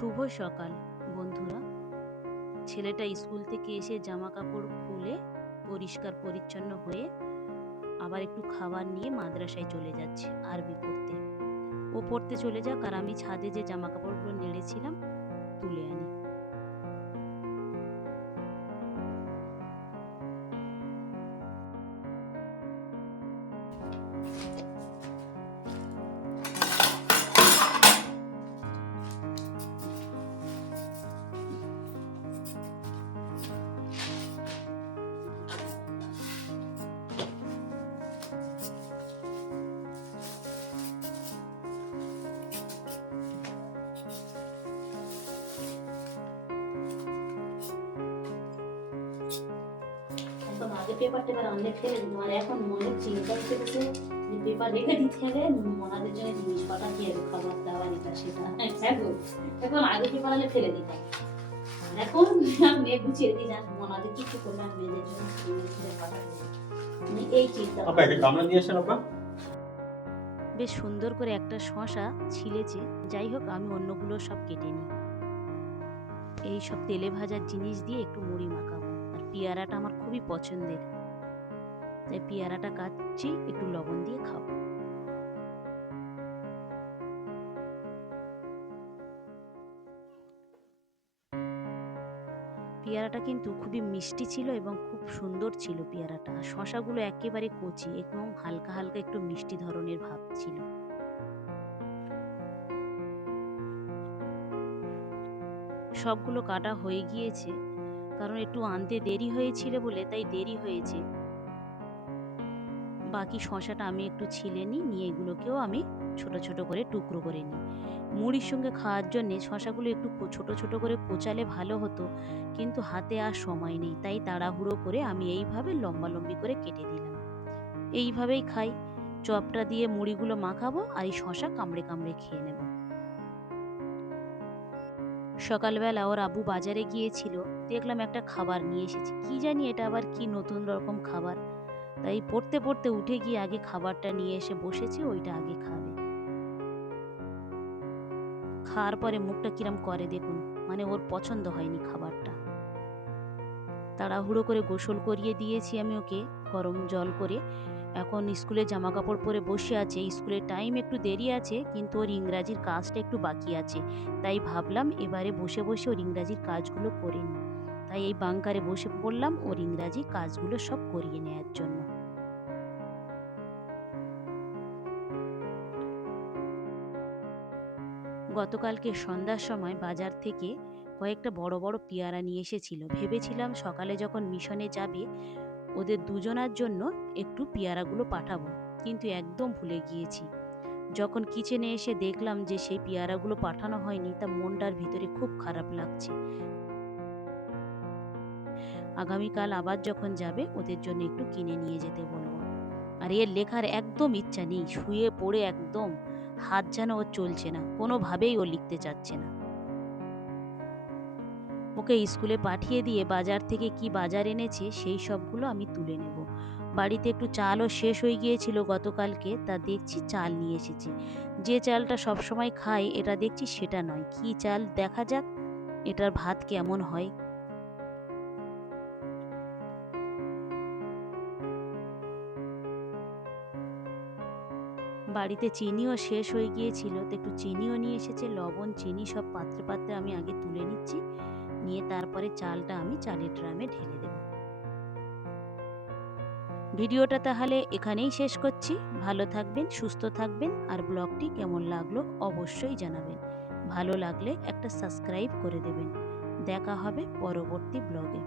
শুভ সকাল বন্ধুরা। ছেলেটা স্কুল থেকে এসে জামা কাপড় খুলে পরিষ্কার পরিচ্ছন্ন হয়ে আবার একটু খাবার নিয়ে মাদ্রাসায় চলে যাচ্ছে আরবি পড়তে। ও পড়তে চলে যাক, আর আমি ছাদে যে জামা কাপড়গুলো নেড়েছিলাম তুলে আনি। আগে পেপার টেপার আনলে ফেলে দিত, আর এখন মনে চিন্তা হচ্ছে যে পেপার রেখে দিতে গেলে ওনাদের জন্য জিনিস পাঠাতে হবে, খাবার দাবার এটা সেটা। এখন আগে পেপার আনলে ফেলে দিতাম, এখন মেয়ে গুছিয়ে দিয়ে যান ওনাদের কিছু করলে আমি মেয়েদের জন্য ফেলে পাঠাতে হবে, এই চিন্তা। বেশ সুন্দর করে একটা শশা ছিলেছে। যাই হোক, আমি অন্যগুলো সব কেটে নিই। এই সব তেলে ভাজার জিনিস দিয়ে একটু মুড়ি মাখাবো। আর পেয়ারাটা আমার খুবই পছন্দের, তাই পেয়ারাটা কাটছি, একটু লবণ দিয়ে খাবো। পেয়ারাটা কিন্তু খুবই মিষ্টি ছিল এবং খুব সুন্দর ছিল পেয়ারাটা। শশাগুলো একেবারে কচি এবং হালকা হালকা একটু মিষ্টি ধরনের ভাব ছিল। সবগুলো কাটা হয়ে গিয়েছে, কারণ একটু আনতে দেরি হয়েছিল বলে, তাই দেরি হয়েছে। বাকি শশাটা আমি একটু ছিলে নিয়ে এগুলোকেও আমি ছোট ছোট করে টুকরো করে নিই। মুড়ির সঙ্গে খাওয়ার জন্যে শশাগুলো একটু ছোট ছোট করে কোচালে ভালো হতো, কিন্তু হাতে আর সময় নেই, তাই তাড়াহুড়ো করে আমি এইভাবে লম্বা লম্বি করে কেটে দিলাম। এইভাবেই খাই। চপটা দিয়ে মুড়িগুলো মাখাবো আর এই শশা কামড়ে কামড়ে খেয়ে নেব। সকালবেলা ওর আব্বু বাজারে গিয়েছিল, দেখলাম একটা খাবার নিয়ে এসেছে। কি জানি এটা আবার কি নতুন রকম খাবার, তাই পড়তে পড়তে উঠে গিয়ে আগে খাবারটা নিয়ে এসে বসেছে, ওইটা আগে খাবে। খাওয়ার পরে মুখটা কিরম করে দেখুন, মানে ওর পছন্দ হয়নি খাবারটা। তাড়াহুড়ো করে গোসল করিয়ে দিয়েছি আমি ওকে গরম জল করে। এখন স্কুলে জামা কাপড় পরে বসে আছে। স্কুলের টাইম একটু দেরি আছে, কিন্তু ওর ইংরাজির কাজটা একটু বাকি আছে, তাই ভাবলাম এবারে বসে বসে ওর ইংরাজির কাজগুলো করে নিই। তাই এই বাংকারে বসে পড়লাম ওর ইংরাজি কাজগুলো সব করিয়ে নেওয়ার জন্য। গতকালকে সন্ধ্যার সময় বাজার থেকে কয়েকটা বড় বড় পেয়ারা নিয়ে এসেছিল। ভেবেছিলাম সকালে যখন মিশনে যাবে ওদের দুজনার জন্য একটু পেয়ারাগুলো পাঠাবো, কিন্তু একদম ভুলে গিয়েছি। যখন কিচেনে এসে দেখলাম যে সেই পেয়ারাগুলো পাঠানো হয়নি, তা মনটার ভিতরে খুব খারাপ লাগছে। আগামীকাল আবার যখন যাবে ওদের জন্য একটু কিনে নিয়ে যেতে বলবো। আর এর লেখার একদম ইচ্ছা নেই, শুয়ে পড়ে একদম হাত যেন ওর চলছে না, কোনোভাবেই ও লিখতে চাচ্ছে না। ওকে স্কুলে পাঠিয়ে দিয়ে বাজার থেকে কি বাজার এনেছে সেই সবগুলো আমি তুলে নেব। বাড়িতে একটু চালও শেষ হয়ে গিয়েছিল গতকালকে, তা দেখছি চাল নিয়ে এসেছে। যে চালটা সবসময় খাই এটা দেখছি সেটা নয়, কি চাল দেখা যাক এটার ভাত কেমন হয়। বাড়িতে চিনিও শেষ হয়ে গিয়েছিল, তো একটু চিনিও নিয়ে এসেছে। লবণ চিনি সব পাত্রে পাত্রে আমি আগে তুলে নিচ্ছি, নিয়ে তারপরে চালটা আমি চালের ড্রামে ঢেলে দেব। ভিডিওটা তাহলে এখানেই শেষ করছি। ভালো থাকবেন, সুস্থ থাকবেন, আর ব্লগটি কেমন লাগলো অবশ্যই জানাবেন। ভালো লাগলে একটা সাবস্ক্রাইব করে দেবেন। দেখা হবে পরবর্তী ব্লগে।